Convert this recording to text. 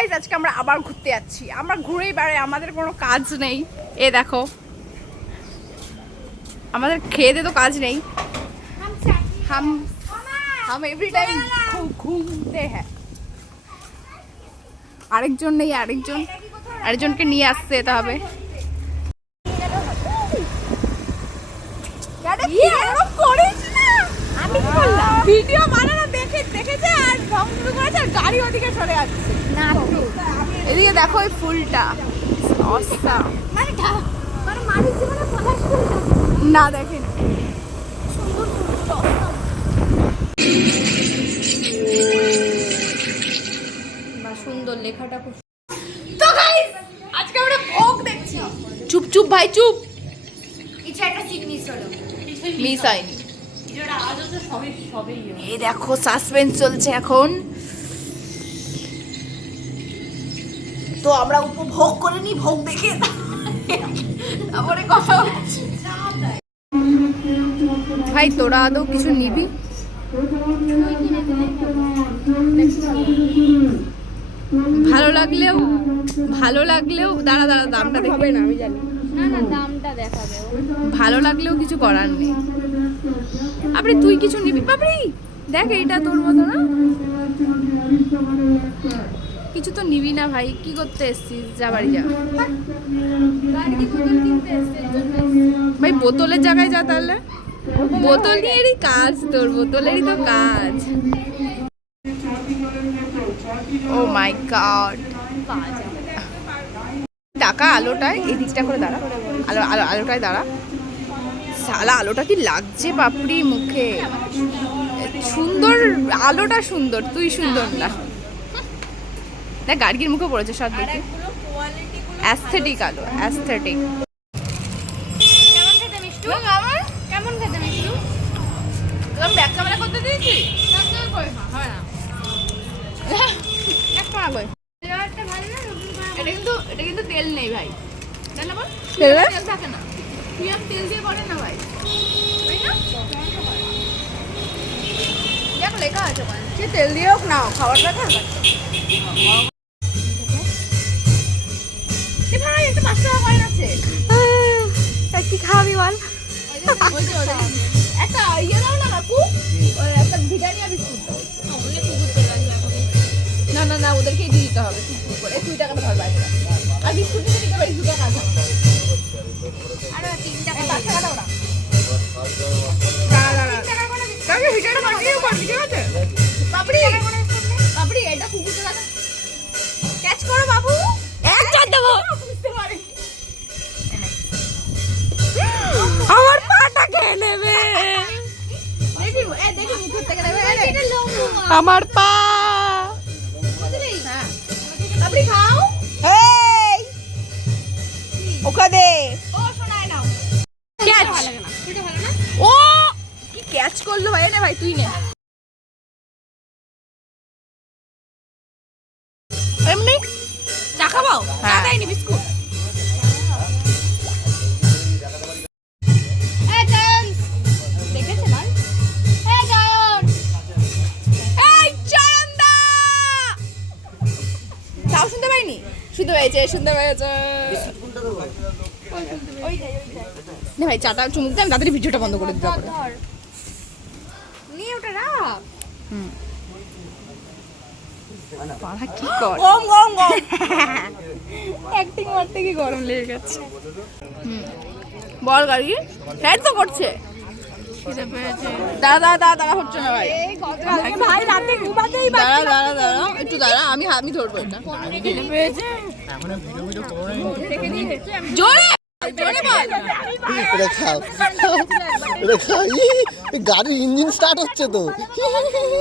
Guys আজকে আমরা আবার ঘুরতে যাচ্ছি। আমরা ঘুরেই বেড়াই, আমাদের কোনো কাজ নেই। এ দেখো, আমাদের খেতে তো কাজ নেই। हम एवरी टाइम घूमते हैं। আরেকজন নেই, আরেকজনকে নিয়ে আসতে যেতে হবে। আমি কি করলাম? ভিডিও বানানো দেখেছে আর ঢং শুরু করেছে আর গাড়ি ওদিকে সরে যাচ্ছে। না এদিকে দেখো এই ফুলটা অসাম। মানে মানুষ জীবনে পলাশ ফুল না দেখেন, সুন্দর ফুলটা অসাম। বা সুন্দর লেখাটা খুব। তো গাইস আজকে আমরা ভোগ দেখছি। চুপ চুপ ভাই চুপ। কিছু একটা সিন মিস হলো। মিস হয়নি। এই দেখো সাসপেন্স চলছে এখন। তো আমরা উপভোগ করে নি, ভোগ দেখে তারপরে কথা হচ্ছে। ভাই তোরা আদৌ কিছু নিবি? ভালো লাগলেও দাঁড়া দামটা দেখবে না, আমি জানি না দামটা দেখাবে। ভালো লাগলেও কিছু করার নেই। আপনি তুই কিছু নিবি বাবরি? দেখ এইটা তোর মতো না, কিছু তো নিবি না ভাই। কি করতে এসছিস? যা বাড়ি যা ভাই, বোতলের জায়গায় যা। তাহলে বোতল নিয়েরই কাজ, তোর বোতলেরই তো কাজ। ও মাই গড, টাকা আলোটায় এই দিকটা করে দাঁড়া, আলোটায় দাঁড়া। সালা আলোটা কি লাগছে বাপরি মুখে। সুন্দর আলোটা সুন্দর, তুই সুন্দর না। দেখ গার্গির মুখে পড়েছে সব দেখি। অ্যাস্থেটিক আলো, অ্যাস্থেটিক। কেমন খেতে মিষ্টু? তোর ব্যাক ক্যামেরা করতে দিয়েছি? এটা কিন্তু তেল নেই ভাই। তেল থাকে না, তেল দিয়ে করে না ভাই। দেখ লেখা আছে সে তেল দিয়ে হোক না খাবার দেখা। ভাই একটা 5 টাকা কয়েন আছে, কি খাবি বল? একটা ইয়ে দাও না কাকু, একটা ভিটানিয়া বিস্কুট দাও। না ওদেরকে দিয়ে দিতে হবে। তুই টাকাটা ধর বাইরে, আর বিস্কুট দিতে দিতে পারিস 2 টাকা আছে। আরে 3 টাকা 5 টাকা দাও না। কাকে ভিটাটা মাটিও করবি? ঠিক আছে বাবরি এটা কুকুরটা দাও, ক্যাচ করো বাবু। এক চার দেবো। আমার পাটা খেয়ে নেবে। দেখি মুখের থেকে নেবে আমার পা। বাবরি খাও। ওকে দে। ও শোনায় নাও। ক্যাচ ভালো না, এটা ভালো না। ও কি ক্যাচ করলো ভাই? নে ভাই তুই নে। এমনি চা খাবো? চা দেয়নি বিস্কুট। শুনতে পাইনি? শুনতে পেয়েছে। না ভাই চাটা চুমুক দেন, তাড়াতাড়ি ভিডিওটা বন্ধ করে দিতে হবে। নিয়ে ওটা রাখ। পাড়া কি কর? গরম অ্যাক্টিং করতে কি গরম লেগে গেছে। বল গাড়ি রাইড তো করছে। দাঁড়া হচ্ছে না ভাই। ভাই রাতে ঘুমাতেই দাঁড়া একটু দাঁড়া, আমি ধরবো এটা। জোরে গাড়ির ইঞ্জিন স্টার্ট হচ্ছে তো।